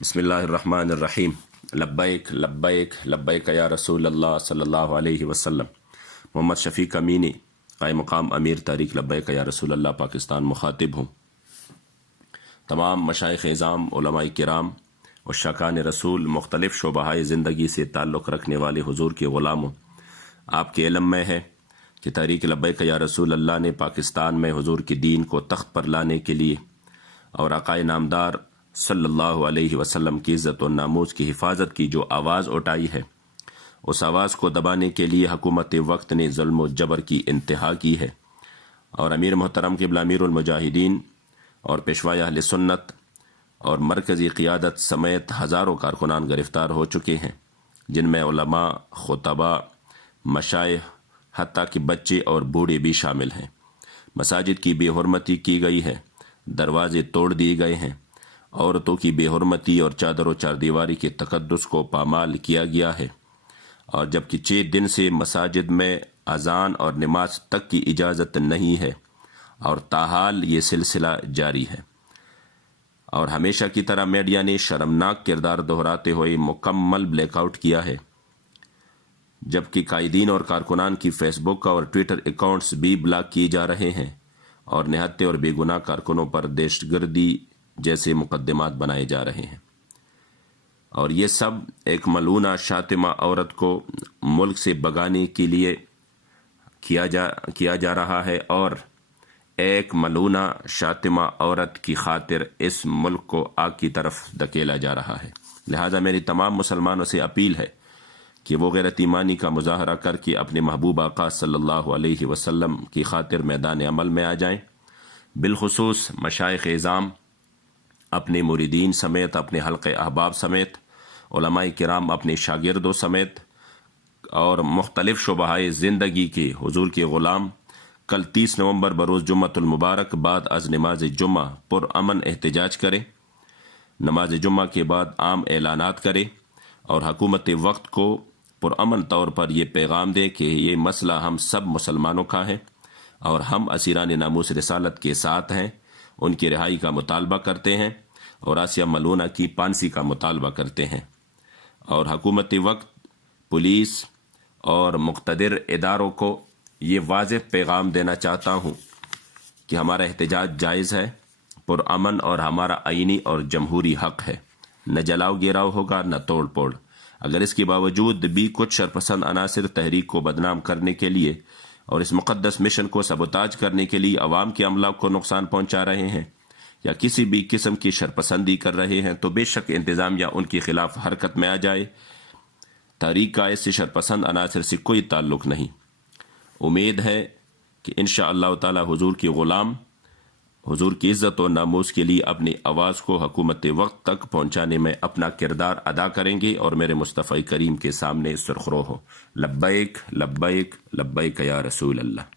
بسم اللہ الرحمن الرحیم۔ لبیک لبیک لبیک یا رسول اللہ صلی اللہ علیہ وسلم۔ محمد شفیق امینی، قائم مقام امیر تحریک لبیک یا رسول اللہ پاکستان مخاطب ہوں۔ تمام مشائخ اعظام، علماء کرام اور شاکان رسول، مختلف شعبۂ زندگی سے تعلق رکھنے والے حضور کے غلاموں، آپ کے علم میں ہے کہ تحریک لبیک یا رسول اللہ نے پاکستان میں حضور کی دین کو تخت پر لانے کے لیے اور آقائے نامدار صلی اللہ علیہ وسلم کی عزت و ناموس کی حفاظت کی جو آواز اٹھائی ہے، اس آواز کو دبانے کے لیے حکومت وقت نے ظلم و جبر کی انتہا کی ہے، اور امیر محترم قبلہ امیر المجاہدین اور پیشوائے اہل سنت اور مرکزی قیادت سمیت ہزاروں کارکنان گرفتار ہو چکے ہیں، جن میں علماء، خطباء، مشائخ، حتیٰ کہ بچے اور بوڑھے بھی شامل ہیں۔ مساجد کی بے حرمتی کی گئی ہے، دروازے توڑ دیے گئے ہیں، عورتوں کی بے حرمتی اور چادر و چاردیواری کے تقدس کو پامال کیا گیا ہے، اور جبکہ 6 دن سے مساجد میں اذان اور نماز تک کی اجازت نہیں ہے، اور تاحال یہ سلسلہ جاری ہے، اور ہمیشہ کی طرح میڈیا نے شرمناک کردار دہراتے ہوئے مکمل بلیک آؤٹ کیا ہے، جبکہ قائدین اور کارکنان کی فیس بک اور ٹویٹر اکاؤنٹس بھی بلاک کیے جا رہے ہیں، اور نہتے اور بے گناہ کارکنوں پر دہشت گردی جیسے مقدمات بنائے جا رہے ہیں، اور یہ سب ایک ملعونہ شاطمہ عورت کو ملک سے بھگانے کے لیے کیا جا رہا ہے، اور ایک ملعونہ شاطمہ عورت کی خاطر اس ملک کو آگ کی طرف دھکیلا جا رہا ہے۔ لہذا میری تمام مسلمانوں سے اپیل ہے کہ وہ غیرت ایمانی کا مظاہرہ کر کے اپنے محبوب آقا صلی اللہ علیہ وسلم کی خاطر میدان عمل میں آ جائیں، بالخصوص مشائخ اعظام اپنے مریدین سمیت، اپنے حلقہ احباب سمیت، علماء کرام اپنے شاگردوں سمیت، اور مختلف شعبۂ زندگی کے حضور کے غلام کل 30 نومبر بروز جمعۃ المبارک بعد از نماز جمعہ پرامن احتجاج کریں، نماز جمعہ کے بعد عام اعلانات کریں، اور حکومت وقت کو پرامن طور پر یہ پیغام دیں کہ یہ مسئلہ ہم سب مسلمانوں کا ہے، اور ہم اسیران ناموس رسالت کے ساتھ ہیں، ان کی رہائی کا مطالبہ کرتے ہیں، اور آسیہ ملونہ کی پانسی کا مطالبہ کرتے ہیں، اور حکومت وقت، پولیس اور مقتدر اداروں کو یہ واضح پیغام دینا چاہتا ہوں کہ ہمارا احتجاج جائز ہے، پرامن، اور ہمارا آئینی اور جمہوری حق ہے، نہ جلاؤ گراؤ ہوگا، نہ توڑ پھوڑ۔ اگر اس کے باوجود بھی کچھ شرپسند عناصر تحریک کو بدنام کرنے کے لیے اور اس مقدس مشن کو سبوتاج کرنے کے لیے عوام کے املاک کو نقصان پہنچا رہے ہیں، یا کسی بھی قسم کی شرپسندی کر رہے ہیں، تو بے شک انتظامیہ ان کے خلاف حرکت میں آ جائے۔ تحریک کا ایسے شرپسند عناصر سے کوئی تعلق نہیں۔ امید ہے کہ انشاءاللہ تعالی حضور کے غلام حضور کی عزت و ناموس کے لیے اپنی آواز کو حکومت وقت تک پہنچانے میں اپنا کردار ادا کریں گے، اور میرے مصطفی کریم کے سامنے سرخرو ہو۔ لبیک لبیک لبیک یا رسول اللہ۔